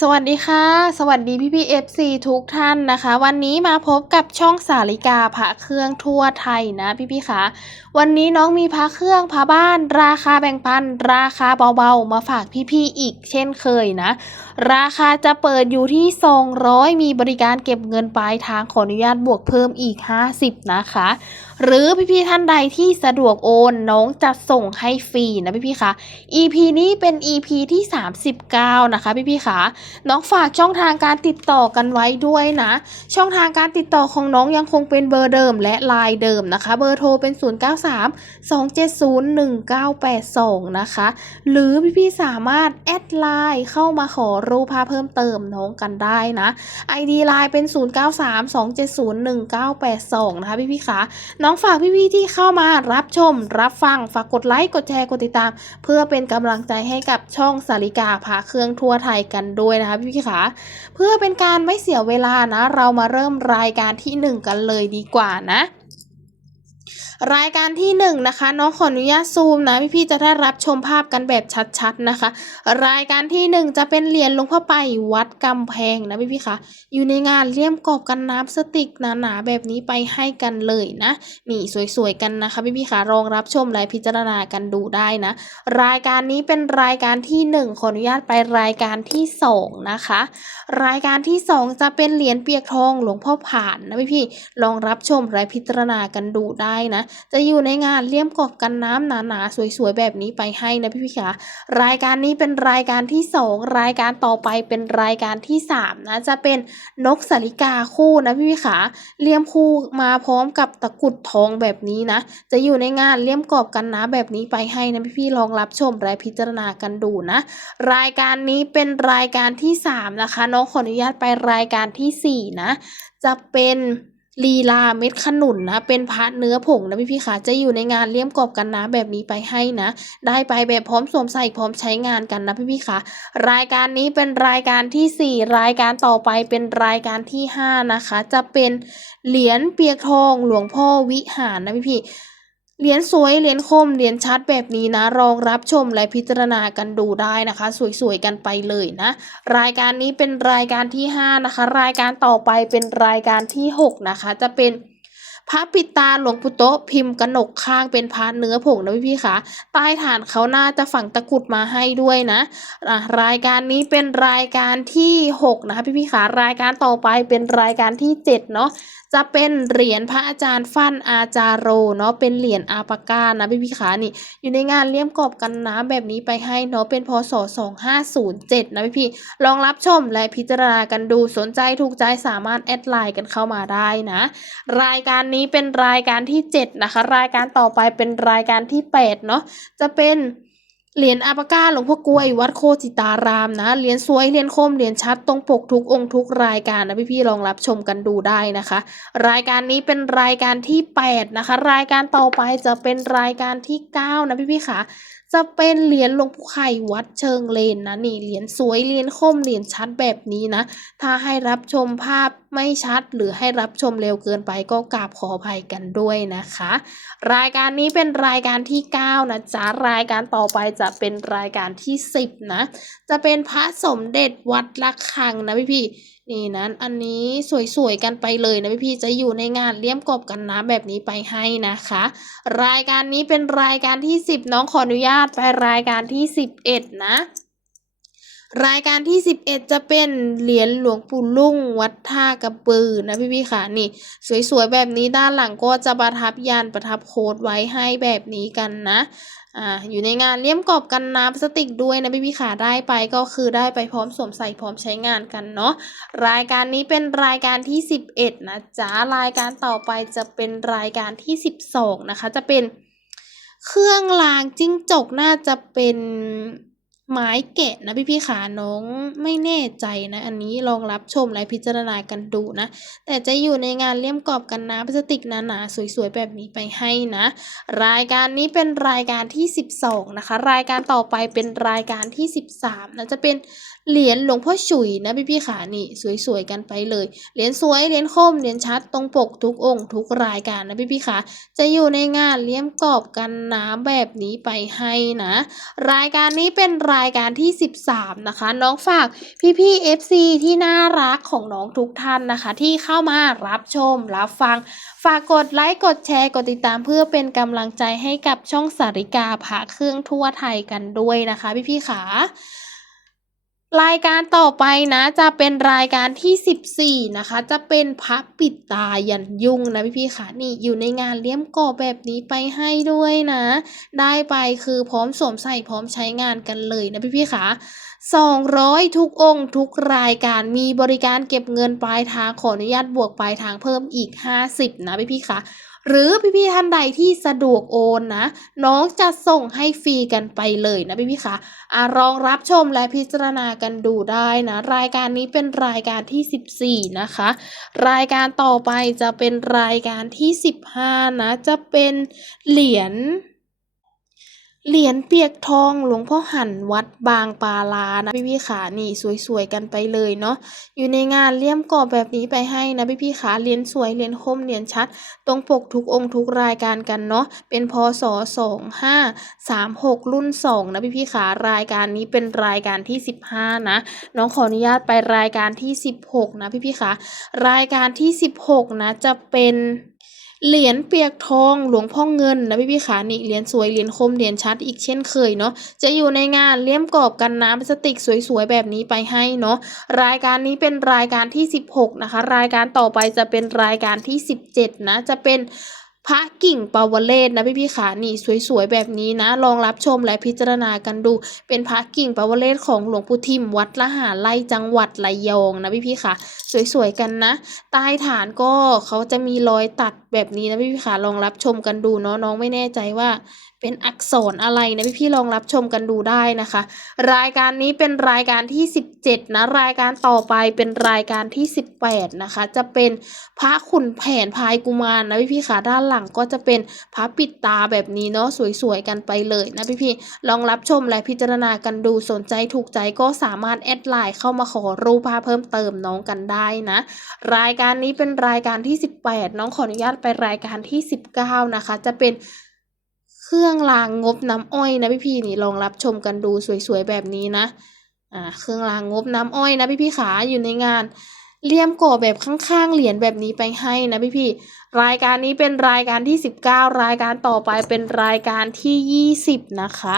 สวัสดีค่ะ สวัสดีพี่พี่เอฟซีทุกท่านนะคะ วันนี้มาพบกับช่องสาริกาพระเครื่องทั่วไทยนะพี่พี่คะวันนี้น้องมีพระเครื่องพระบ้าน ราคาแบ่งปัน ราคาเบาๆ มาฝากพี่พี่อีกเช่นเคยนะ ราคาจะเปิดอยู่ที่ 200 มีบริการเก็บเงินปลายทางขออนุญาตบวกเพิ่มอีก 50 นะคะ หรือพี่ๆท่านใดที่สะดวกโอนน้องจะส่งให้ฟรีนะพี่ๆคะ EP นี้เป็น EP ที่ 39 นะคะพี่ๆคะน้องฝากช่องทางการติดต่อกันไว้ด้วยนะ ช่องทางการติดต่อของน้องยังคงเป็นเบอร์เดิมและไลน์เดิมนะคะ เบอร์โทรเป็น 0932701982 นะคะ หรือพี่ๆสามารถแอดไลน์เข้ามาขอรูปภาพเพิ่มเติมน้องกันได้นะ ID ไลน์เป็น 0932701982 นะคะพี่ๆคะน้องฝากพี่ๆที่เข้ามารับชมรับฟังฝากกดไลค์กดแชร์กดติดตาม เพื่อเป็นกำลังใจให้กับช่องสาริกาพาเครื่องทั่วไทยกันด้วยนะคะพี่พี่ขาเพื่อเป็นการไม่เสียเวลานะ เรามาเริ่มรายการที่ 1 กันเลยดีกว่านะ รายการที่1นะคะน้องขออนุญาตซูมนะพี่ๆจะได้รับชมภาพกันแบบชัดๆนะคะ รายการที่ 1 จะเป็นเหรียญหลวงพ่อไปวัดกำแพงนะพี่ๆคะอยู่ในงานเลี่ยมกรอบกันน้ำสติกหนาๆแบบนี้ไปให้กันเลยนะนี่สวยๆกันนะคะพี่พี่ๆคะลองรับชมและพิจารณากันดูได้นะ รายการนี้เป็นรายการที่ 1 ขออนุญาตไปรายการที่2นะคะ รายการที่ 2 จะเป็นเหรียญเปียกทองหลวงพ่อผ่านนะพี่พี่ๆลองรับชมและพิจารณากันดูได้นะจะอยู่ในงานเลี่ยมกรอบกันน้ำหนาๆสวยๆแบบนี้ไปให้นะพี่พี่คะรายการนี้เป็นรายการที่ 2 รายการต่อไปเป็นรายการที่ 3 นะจะเป็นนกสาริกาคู่นะพี่พี่คะเลี่ยมคู่มาพร้อมกับตะกรุดทองแบบนี้นะ จะอยู่ในงานเลี่ยมกรอบกันนะแบบนี้ไปให้นะพี่ๆลองรับชมและพิจารณากันดูนะ รายการนี้เป็นรายการที่ 3 นะคะน้องขออนุญาตไปรายการทีสี่4 นะ จะเป็น ลีลาเม็ดขนุนนะ เป็นพระเนื้อผงนะพี่พี่ขาจะอยู่ในงานเลี่ยมกรอบกันนะแบบนี้ไปให้นะ ได้ไปแบบพร้อมสวมใส่พร้อมใช้งานกันนะพี่พี่ขารายการนี้เป็นรายการทีสี่4 รายการต่อไปเป็นรายการที่ 5 นะคะ จะเป็นเหรียญเปียกทองหลวงพ่อวิหารนะพี่ๆ เหรียญสวยเหรียญคมเหรียญชัดแบบนี้นะลองรับชมและพิจารณากันดูได้นะคะ สวยๆกันไปเลยนะ รายการนี้เป็นรายการที่ 5 นะคะ รายการต่อไปเป็นรายการที่ 6 นะคะ จะเป็นพระปิตาหลวงปู่โตพิมพ์กระหนกข้างเป็นพระเนื้อผงนะพี่ๆคะใต้ฐานเขาน่าจะฝังตะกรุดมาให้ด้วยนะอะรายการนี้เป็นรายการที่ 6 นะคะพี่พี่ขารายการต่อไปเป็นรายการที่ 7 เนาะ จะเป็นเหรียญพระอาจารย์ฟั่นอาจารโรเนาะเป็นเหรียญอาปาก้านะพี่พี่ขานี่ อยู่ในงานเลี่ยมกรอบกันน้ำแบบนี้ไปให้เนาะเป็นพศ 2507 นะพี่พี่ลองรับชมและพิจารณากันดูสนใจถูกใจสามารถแอดไลน์กันเข้ามาได้นะ รายการนี้เป็นรายการที่ 7 นะคะ รายการต่อไปเป็นรายการที่ 8 เนาะจะเป็น เหรียญอาปาก้าหลวงพ่อกล้วย วัดโคจิตารามนะ เหรียญสวย เหรียญคม เหรียญชัด ตรงปกทุกองค์ทุกรายการนะพี่ๆลองรับชมกันดูได้นะคะ รายการนี้เป็นรายการที่ 8 นะคะ รายการต่อไปจะเป็นรายการที่ 9 นะพี่ๆค่ะ จะเป็นเหรียญหลวงปู่ไข่วัดเชิงเลนนะนี่เหรียญสวยเหรียญคมเหรียญชัดแบบนี้นะ ถ้าให้รับชมภาพไม่ชัด หรือให้รับชมเร็วเกินไปก็กราบขออภัยกันด้วยนะคะ รายการนี้เป็นรายการที่ 9 นะจ๊ะรายการต่อไปจะเป็นรายการที่ 10 นะ จะเป็นพระสมเด็จวัดระฆังนะพี่พี่ นี่นั้นอันนี้สวยๆกันไปเลยนะพี่พี่จะอยู่ในงานเลี่ยมกรอบกันน้ำแบบนี้ไปให้นะคะ รายการนี้เป็นรายการที่ 10 น้องขออนุญาตไปรายการที่ 11 นะ รายการที่ 11 จะเป็นเหรียญหลวงปู่ลุ่งวัดท่ากระปือนะพี่พี่ค่ะนี่ สวยๆแบบนี้ด้านหลังก็จะประทับยันประทับโค้ดไว้ให้แบบนี้กันนะ อ่าอยู่ในงานเลี่ยมกรอบกันน้ำพลาสติกด้วยนะพี่พี่ขาได้ไปก็คือได้ไปพร้อมสวมใส่พร้อมใช้งานกันเนาะรายการนี้เป็นรายการที่ 11 นะจ๊ะรายการต่อไปจะเป็นรายการที่ 12 นะคะ จะเป็นเครื่องรางจิ้งจกน่าจะเป็น ไม้แกะนะพี่พี่ขาน้องไม่แน่ใจนะ อันนี้ลองรับชมและพิจารณากันดูนะ แต่จะอยู่ในงานเลี่ยมกรอบกันน้ำพลาสติกหนาๆสวยๆแบบนี้ไปให้นะ รายการนี้เป็นรายการที่ 12 นะคะ รายการต่อไปเป็นรายการที่ 13นะจะเป็นเหรียญหลวงพ่อฉุยนะพี่พี่ขานี่สวยๆกันไปเลย เหรียญสวยเหรียญคมเหรียญชัดตรงปกทุกองค์ทุกรายการนะพี่พี่ขาจะอยู่ในงานเลี้ยมกรอบกันน้ำแบบนี้ไปให้นะ รายการนี้เป็นรายการที่ 13 นะคะ น้องฝากพี่ๆ FC ที่น่ารักของน้องทุกท่านนะคะ ที่เข้ามารับชมรับฟัง ฝากกดไลค์กดแชร์กดติดตามเพื่อเป็นกำลังใจให้กับช่องสาริกาพระเครื่องทั่วไทยกันด้วยนะคะ พี่ๆขา รายการต่อไปนะจะเป็นรายการที่ 14 นะคะ จะเป็นพระปิดตายันยุ่งนะพี่ๆค่ะนี่อยู่ในงานเลี้ยมกรอบแบบนี้ไปให้ด้วยนะ ได้ไปคือพร้อมสวมใส่พร้อมใช้งานกันเลยนะพี่ๆค่ะ200 ทุกองค์ทุกรายการมีบริการเก็บเงินปลายทางขออนุญาตบวกปลายทางเพิ่มอีก 50 นะพี่ๆค่ะ หรือพี่ๆท่านใดที่สะดวกโอนนะ น้องจะส่งให้ฟรีกันไปเลยนะพี่ๆค่ะอะรองรับชมและพิจารณากันดูได้นะ รายการนี้เป็นรายการที่ 14 นะคะ รายการต่อไปจะเป็นรายการที่ 15 นะ จะเป็นเหรียญ เหรียญเปียกทองหลวงพ่อหันวัดบางปาลานะพี่พี่ขานี่สวยๆกันไปเลยเนาะอยู่ในงานเลี่ยมกรอบแบบนี้ไปให้นะพี่พี่ขาเหรียญสวยเหรียญคมเหรียญชัด ตรงปกทุกองค์ทุกรายการกันเนาะเป็นพศสองห้าสามหกรุ่นสองนะพี่พี่ขารายการนี้เป็นรายการที่สิบห้านะน้องขออนุญาตไปรายการที่สิบหกนะพี่พี่ขารายการที่สิบหกนะจะเป็น เหรียญเปียกทองหลวงพ่อเงินนะพี่พี่ขานี่เหรียญสวยเหรียญคมเหรียญชัดอีกเช่นเคยเนาะจะอยู่ในงานเลี่ยมกรอบกันน้ำพลาสติกสวยๆแบบนี้ไปให้เนาะรายการนี้เป็นรายการที่ 16 นะคะ รายการต่อไปจะเป็นรายการที่ 17 นะจะเป็น พระกิ่งปาวเลศนะพี่พี่ขานี่สวยๆแบบนี้นะ ลองรับชมและพิจารณากันดู เป็นพระกิ่งปาวเลศของหลวงปู่ทิมวัดละหารไร่จังหวัดระยองนะพี่พี่ขาสวยๆกันนะ ใต้ฐานก็เขาจะมีรอยตัดแบบนี้นะพี่พี่ขาลองรับชมกันดูเนาะน้องไม่แน่ใจว่า เป็นอักษรอะไรนะพี่พี่ลองรับชมกันดูได้นะคะ รายการนี้เป็นรายการที่ 17 นะ รายการต่อไปเป็นรายการที่ 18 นะคะ จะเป็นพระขุนแผนพายกุมารนะพี่พี่ขาด้านหลังก็จะเป็นพระปิดตาแบบนี้เนาะสวยๆกันไปเลยนะพี่พี่ลองรับชมและพิจารณากันดูสนใจถูกใจก็สามารถแอดไลน์เข้ามาขอรูปภาพเพิ่มเติมน้องกันได้นะ รายการนี้เป็นรายการที่ 18 น้องขออนุญาตไปรายการที่ 19 นะคะ จะเป็น รื่องรางงบน้ำอ้อยนะพี่พี่นี่ลองรับชมกันดูสวยๆแบบนี้นะอ่าเครื่องรางงบน้ำอ้อยนะพี่พี่ขาอยู่ในงานเลี่ยมก่อแบบข้างๆเหรียญแบบนี้ไปให้นะพี่พี่รายการนี้เป็นรายการที่ 19 รายการต่อไปเป็นรายการที่ 20 นะคะ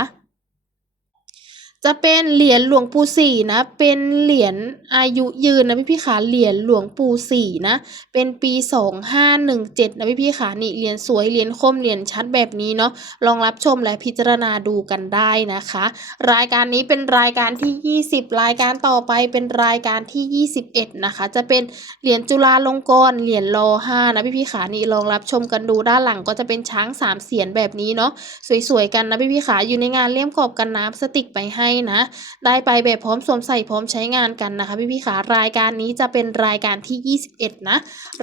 จะเป็นเหรียญหลวงปู่สี่นะ เป็นเหรียญอายุยืนนะพี่พี่ขาเหรียญหลวงปู่สี่นะ เป็นปีสองห้าหนึ่งเจ็ดนะพี่พี่ขานี่เหรียญสวยเหรียญคมเหรียญชัดแบบนี้เนาะ ลองรับชมและพิจารณาดูกันได้นะคะ รายการนี้เป็นรายการที่20รายการต่อไปเป็นรายการที่21นะคะ จะเป็นเหรียญจุฬาลงกรณ์เหรียญรอห้านะพี่พี่ขานี่ลองรับชมกันดูด้านหลังก็จะเป็นช้างสามเสียนแบบนี้เนาะสวยๆกันนะพี่พี่ขาอยู่ในงานเลี่ยมกรอบกันน้ำสติกไปให้นะได้ไปแบบพร้อมสวมใส่พร้อมใช้งานกันนะคะพี่พี่ขารายการนี้จะเป็นรายการที่ 21 นะ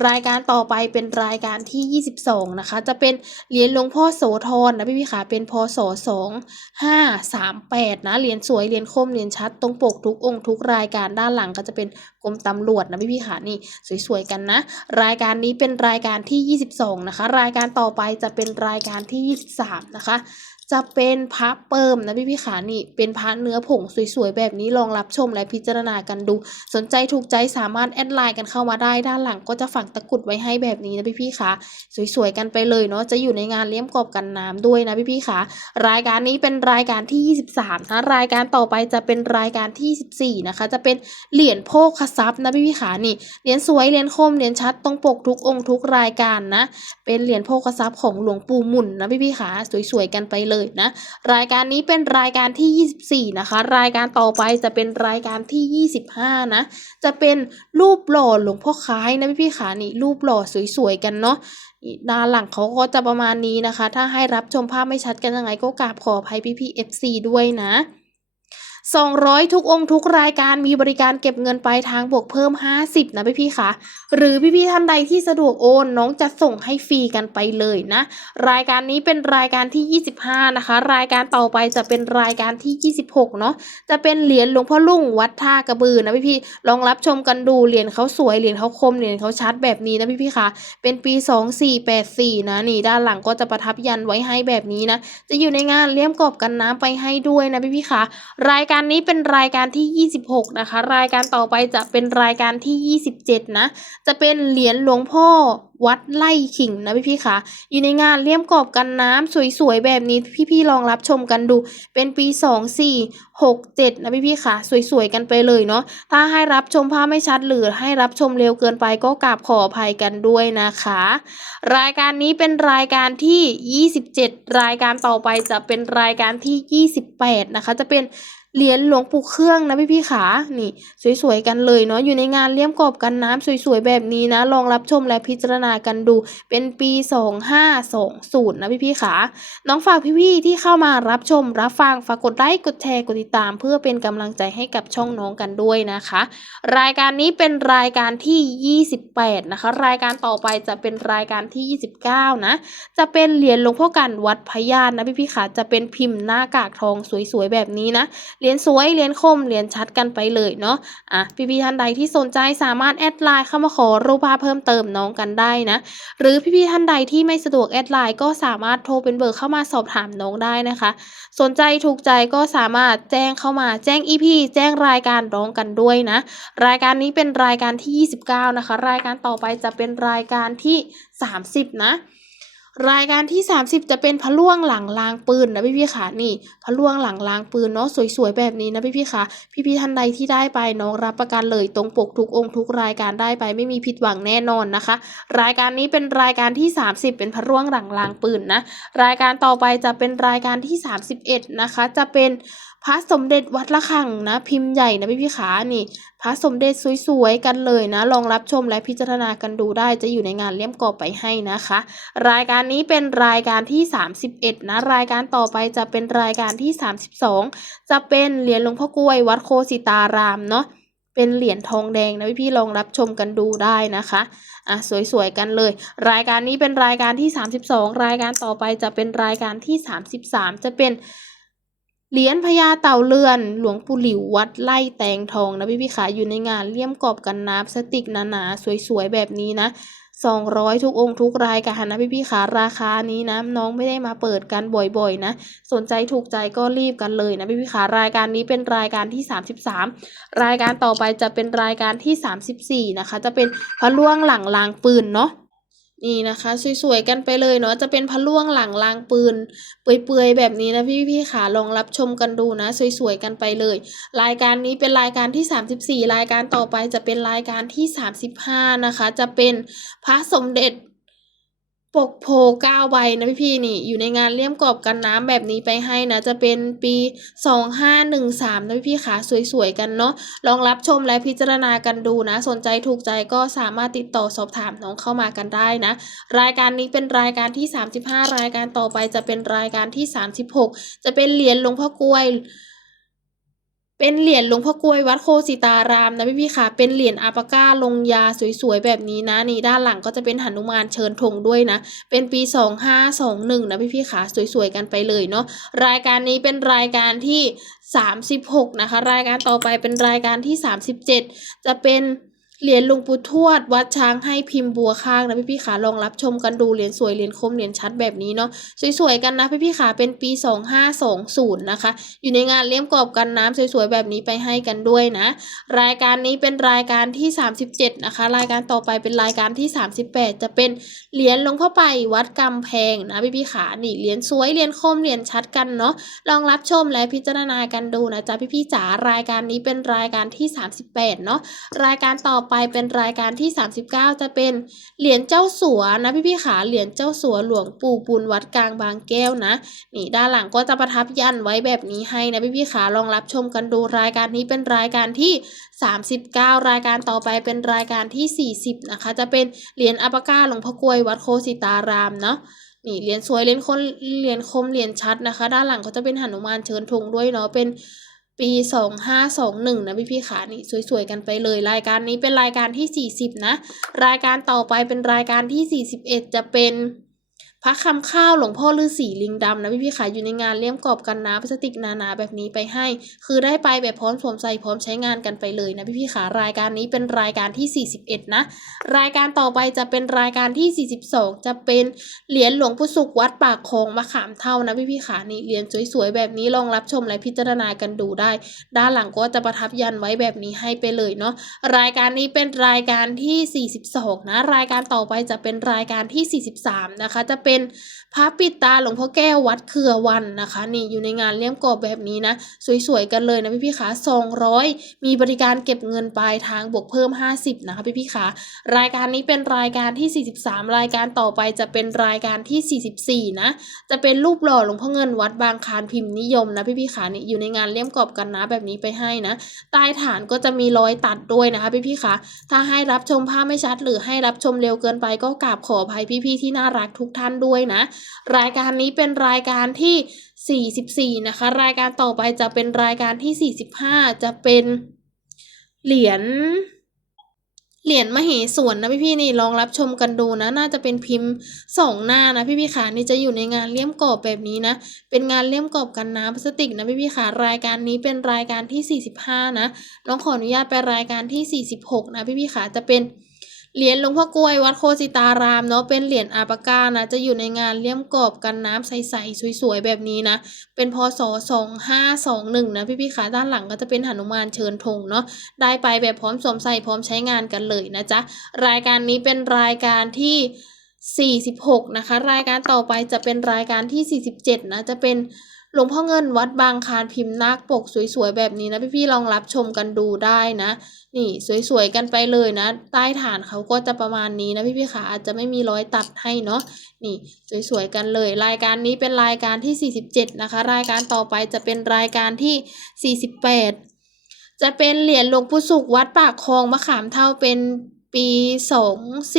รายการต่อไปเป็นรายการที่ 22 นะคะ จะเป็นเหรียญหลวงพ่อโสธรนะพี่พี่ขาเป็นพศ2 5 3 8 นะเหรียญสวยเหรียญคมเหรียญชัดตรงปกทุกองค์ทุกรายการด้านหลังก็จะเป็นกรมตำรวจนะพี่พี่ขานี่สวยๆกันนะ รายการนี้เป็นรายการที่ 22 นะคะ รายการต่อไปจะเป็นรายการที่ 23 นะคะ จะเป็นพระเปิมนะพี่พี่ขานี่ เป็นพระเนื้อผงสวยๆ แบบนี้ลองรับชมและพิจารณากันดู สนใจถูกใจสามารถแอดไลน์กันเข้ามาได้ด้านหลังก็จะฝังตะกรุดไว้ให้แบบนี้นะพี่พี่ขาสวยๆกันไปเลยเนาะจะอยู่ในงานเลี้ยมกรอบกันน้ำด้วยนะพี่พี่ขารายการนี้เป็นรายการที่ 23นะรายการต่อไปจะเป็นรายการที่14นะคะจะเป็นเหรียญโภคทรัพย์นะพี่พี่ขานี่เหรียญสวยเหรียญคมเหรียญชัดตรงปกทุกองค์ทุกรายการนะ เป็นเหรียญโภคทรัพย์ของหลวงปู่หมุนนะพี่พี่ขาสวยๆกันไปเลยเลยนะ รายการนี้เป็นรายการที่ 24 นะคะ รายการต่อไปจะเป็นรายการที่ 25 นะ จะเป็นรูปหล่อหลวงพ่อคล้ายนะพี่พี่ขานี่รูปหล่อสวยๆกันเนาะด้านหลังเขาก็จะประมาณนี้นะคะ ถ้าให้รับชมภาพไม่ชัดกันยังไงก็กราบขออภัยพี่พี่ FC ด้วยนะ 200 ทุกองค์ทุกรายการมีบริการเก็บเงินปลายทางบวกเพิ่ม 50 นะพี่ๆคะหรือพี่ๆท่านใดที่สะดวกโอนน้องจะส่งให้ฟรีกันไปเลยนะ รายการนี้เป็นรายการที่ 25 นะคะ รายการต่อไปจะเป็นรายการที่ 26 เนาะจะเป็นเหรียญหลวงพ่อลุ่งวัดท่ากระบือนะพี่ๆลองรับชมกันดูเหรียญเขาสวยเหรียญเขาคมเหรียญเขาชัดแบบนี้นะพี่ๆคะเป็นปี 2484 นะนี่ด้านหลังก็จะประทับยันไว้ให้แบบนี้นะจะอยู่ในงานเลี่ยมกรอบกันน้ำไปให้ด้วยนะพี่ๆคะรายการการนี้เป็นรายการที่ 26 นะคะ รายการต่อไปจะเป็นรายการที่ 27 นะ จะเป็นเหรียญหลวงพ่อวัดไล่ขิงนะพี่ๆคะอยู่ในงานเลี่ยมกรอบกันน้ำสวยๆแบบนี้พี่ๆลองรับชมกันดู เป็นปี 2467 นะพี่ๆค่ะสวยๆกันไปเลยเนาะถ้าให้รับชมภาพไม่ชัดหรือให้รับชมเร็วเกินไปก็กราบขออภัยกันด้วยนะคะ รายการนี้เป็นรายการที่ 27 รายการต่อไปจะเป็นรายการที่ 28 นะคะ จะเป็น เหรียญหลวงปู่เครื่องนะพี่พี่ขานี่ สวยๆกันเลยเนาะอยู่ในงานเลี่ยมกรอบกันน้ำสวยๆแบบนี้นะ ลองรับชมและพิจารณากันดู เป็นปี 2520นะพี่พี่ขาน้องฝากพี่ๆที่เข้ามารับชมรับฟังฝากกดไลค์กดแชร์กดติดตาม เพื่อเป็นกำลังใจให้กับช่องน้องกันด้วยนะคะ รายการนี้เป็นรายการที่ 28 นะคะ รายการต่อไปจะเป็นรายการที่ 29 นะ จะเป็นเหรียญหลวงพ่อกันวัดพญานะพี่พี่ๆค่ะจะเป็นพิมพ์หน้ากากทองสวยๆแบบนี้นะเหรียญสวยเหรียญคมเหรียญชัดกันไปเลยเนาะอะพี่พี่ท่านใดที่สนใจสามารถแอดไลน์เข้ามาขอรูปภาพเพิ่มเติมน้องกันได้นะ หรือพี่ๆท่านใดที่ไม่สะดวกแอดไลน์ก็สามารถโทรเป็นเบอร์เข้ามาสอบถามน้องได้นะคะ สนใจถูกใจก็สามารถแจ้งเข้ามาแจ้ง EP แจ้งรายการร้องกันด้วยนะ รายการนี้เป็นรายการที่ 29 นะคะ รายการต่อไปจะเป็นรายการที่ 30 นะ รายการที่ 30 จะเป็นพะล่วงหลังลางปืนนะพี่พี่ๆค่ะนี่พะล่วงหลังลางปืนเนาะสวยๆแบบนี้นะพี่พี่ๆค่ะพี่พี่ท่านใดที่ได้ไปน้องรับประกันเลยตรงปกทุกองค์ทุกรายการได้ไปไม่มีผิดหวังแน่นอนนะคะ รายการนี้เป็นรายการที่ 30 เป็นพะร่วงหลังลางปืนนะรายการต่อไปจะเป็นรายการที่ 31 นะคะ จะเป็น พระสมเด็จวัดละคังนะ พิมพ์ใหญ่นะพี่พี่ขานี่พระสมเด็จสวยๆกันเลยนะ ลองรับชมและพิจารณากันดูได้จะอยู่ในงานเลี่ยมกอบไปให้นะคะ รายการนี้เป็นรายการที่ 31 นะ รายการต่อไปจะเป็นรายการที่ 32 จะเป็นเหรียญหลวงพ่อกล้วยวัดโคสิตารามเนาะเป็นเหรียญทองแดงนะพี่ๆลองรับชมกันดูได้นะคะอะสวยๆกันเลย รายการนี้เป็นรายการที่ 32 รายการต่อไปจะเป็นรายการที่ 33 จะเป็น เหรียญพญาเต่าเรือน หลวงปู่หลิววัดไล่แตงทองนะพี่ๆขาอยู่ในงานเลี่ยมกรอบกันน้ำสติกหนาๆสวยๆแบบนี้นะ200 ทุกองค์ทุกรายการนะพี่ๆขาราคานี้นะน้องไม่ได้มาเปิดกันบ่อยๆนะ สนใจถูกใจก็รีบกันเลยนะพี่ๆขารายการนี้เป็นรายการที่ 33 รายการต่อไปจะเป็นรายการที่ 34 นะคะ จะเป็นพระล่วงหลังลางปืนเนาะ นี่นะคะ สวยๆกันไปเลยเนาะจะเป็นพระล่วงหลังลางปืน เปื่อยๆแบบนี้นะพี่ๆขาลองรับชมกันดูนะ สวยๆกันไปเลย รายการนี้เป็นรายการที่ 34 รายการต่อไปจะเป็นรายการที่ 35 นะคะ จะเป็นพระสมเด็จ ปกโพก้าใบนะพี่พี่นี่ อยู่ในงานเลี่ยมกรอบกันน้ำแบบนี้ไปให้นะ จะเป็นปีสองห้าหนึ่งสามนะพี่พี่ขาสวยๆกันเนาะลองรับชมและพิจารณากันดูนะ สนใจถูกใจก็สามารถติดต่อสอบถามน้องเข้ามากันได้นะ รายการนี้เป็นรายการที่ 35 รายการต่อไปจะเป็นรายการที่ 36 จะเป็นเหรียญหลวงพ่อกล้วย เป็นเหรียญหลวงพ่อกลวยวัดโคสิตารามนะพี่พี่ค่ะ เป็นเหรียญอาปาก้าลงยาสวยๆแบบนี้นะนี่ด้านหลังก็จะเป็นหนุมานเชิญธงด้วยนะ เป็นปี 2521 นะพี่พี่ค่ะ สวยๆกันไปเลยเนาะรายการนี้เป็นรายการที่ 36 นะคะ รายการต่อไปเป็นรายการที่ 37 จะเป็น เหรียญหลวงปู่ทวด วัดช้างให้พิมพ์บัวข้างนะพี่พี่ขาลองรับชมกันดูเหรียญสวยเหรียญคมเหรียญชัดแบบนี้เนาะสวยๆกันนะพี่พี่ขาเป็นปี 2520 นะคะ อยู่ในงานเลี่ยมกรอบกันน้ำสวยๆแบบนี้ไปให้กันด้วยนะ รายการนี้เป็นรายการที่ 37 นะคะ รายการต่อไปเป็นรายการที่ 38 จะเป็นเหรียญหลวงพ่อไปวัดกำแพงนะพี่พี่ขานี่เหรียญสวยเหรียญคมเหรียญชัดกันเนาะลองรับชมและพิจารณากันดูนะจ๊ะพี่ๆจ๋ารายการนี้เป็นรายการที่ 38 เนาะรายการต่อไปเป็นรายการที่ 39 จะเป็นเหรียญเจ้าสัวนะพี่ๆขาเหรียญเจ้าสัวหลวงปู่บุญวัดกลางบางแก้วนะนี่ด้านหลังก็จะประทับยันไว้แบบนี้ให้นะพี่ๆขาลองรับชมกันดูรายการนี้เป็นรายการที่ 39 รายการต่อไปเป็นรายการที่ 40 นะคะ จะเป็นเหรียญอัปปาก้าหลวงพ่อกวยวัดโคสิตารามเนาะนี่เหรียญสวยเหรียญคนเหรียญคมเหรียญชัดนะคะ ด้านหลังก็จะเป็นหนุมานเชิญธงด้วยเนาะเป็น ปี 2521 นะพี่พี่ๆขานี่สวยๆกันไปเลย รายการนี้เป็นรายการที่ 40 นะ รายการต่อไปเป็นรายการที่ 41 จะเป็น พระคำข้าวหลวงพ่อฤาษีลิงดำนะพี่พี่ขาอยู่ในงานเลี่ยมกรอบกันน้ำพลาสติกนานาแบบนี้ไปให้ คือได้ไปแบบพร้อมสวมใส่พร้อมใช้งานกันไปเลยนะพี่พี่ขารายการนี้เป็นรายการที่ 41 นะ รายการต่อไปจะเป็นรายการที่ 42 จะเป็นเหรียญหลวงปู่สุขวัดปากคลองมะขามเท่านะพี่พี่ขานี่เหรียญสวยๆแบบนี้ลองรับชมและพิจารณากันดูได้ ด้านหลังก็จะประทับยันไว้แบบนี้ให้ไปเลยเนาะรายการนี้เป็นรายการที่ 42 นะ รายการต่อไปจะเป็นรายการที่ 43 นะคะจะเป็นพระปิดตาหลวงพ่อแก้ววัดเครือวันนะคะ นี่อยู่ในงานเลี่ยมกรอบแบบนี้นะ สวยๆกันเลยนะพี่พี่ขา200 มีบริการเก็บเงินปลายทางบวกเพิ่ม 50 นะคะพี่พี่ขารายการนี้เป็นรายการที่ 43 รายการต่อไปจะเป็นรายการที่ 44 นะ จะเป็นรูปหล่อหลวงพ่อเงินวัดบางคานพิมพ์นิยมนะพี่พี่ขานี่อยู่ในงานเลี่ยมกรอบกันนะแบบนี้ไปให้นะใต้ฐานก็จะมีรอยตัดด้วยนะคะพี่พี่ๆคะถ้าให้รับชมภาพไม่ชัด หรือให้รับชมเร็วเกินไปก็กราบขออภัยพี่ๆที่น่ารักทุกท่านด้วยนะ รายการนี้เป็นรายการที่ 44 นะคะ รายการต่อไปจะเป็นรายการที่ 45 จะเป็นเหรียญเหรียญมเหสวนนะพี่ๆนี่ลองรับชมกันดูนะ น่าจะเป็นพิมพ์สองหน้านะพี่ๆขานี่จะอยู่ในงานเลี่ยมกรอบแบบนี้นะ เป็นงานเลี่ยมกรอบกันน้ำพลาสติกนะพี่ๆขารายการนี้เป็นรายการที่ 45 นะน้องขออนุญาตไปรายการที่ 46 นะพี่ๆขาจะเป็น เหรียญหลวงพ่อกล้วยวัดโคสิตารามเนาะเป็นเหรียญอาปากานะจะอยู่ในงานเลี่ยมกรอบกันน้ำใสๆสวยๆแบบนี้นะ เป็นพศ2521นะพี่ๆขาด้านหลังก็จะเป็นหนุมานเชิญธงเนาะได้ไปแบบพร้อมสวมใส่พร้อมใช้งานกันเลยนะจ๊ะรายการนี้เป็นรายการที่ 46 นะคะ รายการต่อไปจะเป็นรายการที่ 47 นะจะเป็น หลวงพ่อเงินวัดบางคานพิมพ์นาคปกสวยๆแบบนี้นะพี่ๆลองรับชมกันดูได้นะ นี่สวยๆกันไปเลยนะ ใต้ฐานเขาก็จะประมาณนี้นะพี่ๆขาอาจจะไม่มีรอยตัดให้เนาะนี่สวยๆกันเลย รายการนี้เป็นรายการที่ 47 นะคะ รายการต่อไปจะเป็นรายการที่ 48 จะเป็นเหรียญหลวงปู่สุขวัดปากคลองมะขามเท่าเป็น ปี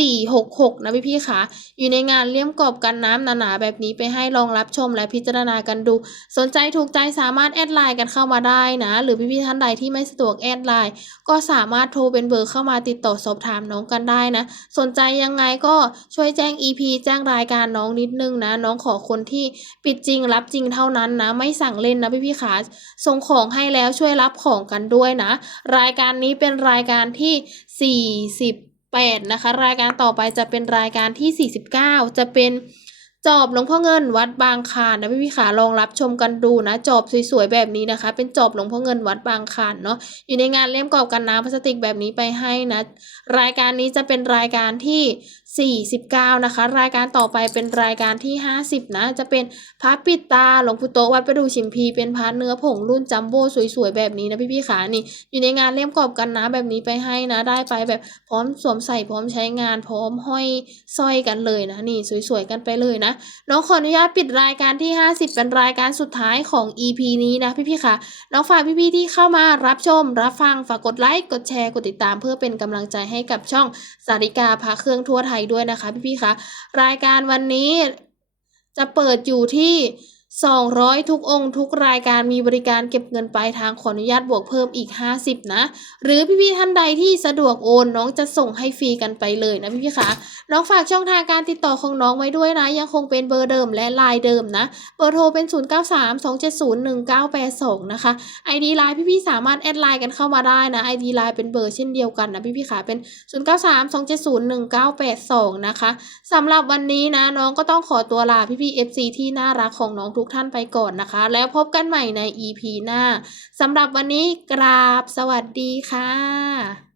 2466 นะพี่พี่คะอยู่ในงานเลี่ยมกรอบกันน้ำหนาๆแบบนี้ไปให้ลองรับชมและพิจารณากันดู สนใจถูกใจสามารถแอดไลน์กันเข้ามาได้นะ หรือพี่ๆท่านใดที่ไม่สะดวกแอดไลน์ก็สามารถโทรเป็นเบอร์เข้ามาติดต่อสอบถามน้องกันได้นะ สนใจยังไงก็ช่วยแจ้ง EP แจ้งรายการน้องนิดนึงนะ น้องขอคนที่ปิดจริงรับจริงเท่านั้นนะ ไม่สั่งเล่นนะพี่พี่ขาส่งของให้แล้วช่วยรับของกันด้วยนะ รายการนี้เป็นรายการที่48 นะคะ รายการต่อไปจะเป็นรายการที่ 49 จะเป็นจอบหลวงพ่อเงินวัดบางคานนะพี่พี่ๆขาลองรับชมกันดูนะจอบสวยๆแบบนี้นะคะ เป็นจอบหลวงพ่อเงินวัดบางคานเนาะอยู่ในงานเล่มกรอบกันน้ำพลาสติกแบบนี้ไปให้นะ รายการนี้จะเป็นรายการที่ 49 นะคะ รายการต่อไปเป็นรายการที่ 50 นะ จะเป็นพระปิดตาหลวงพุโตวัดประดูชิมพี เป็นพระเนื้อผงรุ่นจัมโบ้สวยๆ แบบนี้นะพี่ๆขานี่ อยู่ในงานเล่มกรอบกันน้ำแบบนี้ไปให้นะ ได้ไปแบบพร้อมสวมใส่พร้อมใช้งานพร้อมห้อยสร้อยกันเลยนะ นี่สวยๆ กันไปเลยนะน้องขออนุญาตปิดรายการที่ 50 เป็นรายการสุดท้ายของ EP นี้นะพี่ๆค่ะน้องฝากพี่ๆที่เข้ามารับชม รับฟังฝากกดไลค์กดแชร์กดติดตาม เพื่อเป็นกำลังใจให้กับช่องสาริกาพาเครื่องทั่วไทยด้วยนะคะพี่ๆค่ะรายการวันนี้จะเปิดอยู่ที่ 200 ทุกองค์ทุกรายการมีบริการเก็บเงินปลายทางขออนุญาตบวกเพิ่มอีก 50 นะ หรือพี่ๆท่านใดที่สะดวกโอนน้องจะส่งให้ฟรีกันไปเลยนะพี่ๆค่ะน้องฝากช่องทางการติดต่อของน้องไว้ด้วยนะ ยังคงเป็นเบอร์เดิมและไลน์เดิมนะเบอร์โทรเป็น 0932701982 นะคะ ID ไลน์พี่ๆสามารถแอดไลน์กันเข้ามาได้นะ ID ไลน์เป็นเบอร์เช่นเดียวกันนะพี่ๆค่ะเป็น 0932701982 นะคะสำหรับวันนี้นะน้องก็ต้องขอตัวลาพี่ๆ FC ที่น่ารักของน้องทุกท่านไปก่อนนะคะ แล้วพบกันใหม่ใน EP หน้าสำหรับวันนี้กราบสวัสดีค่ะ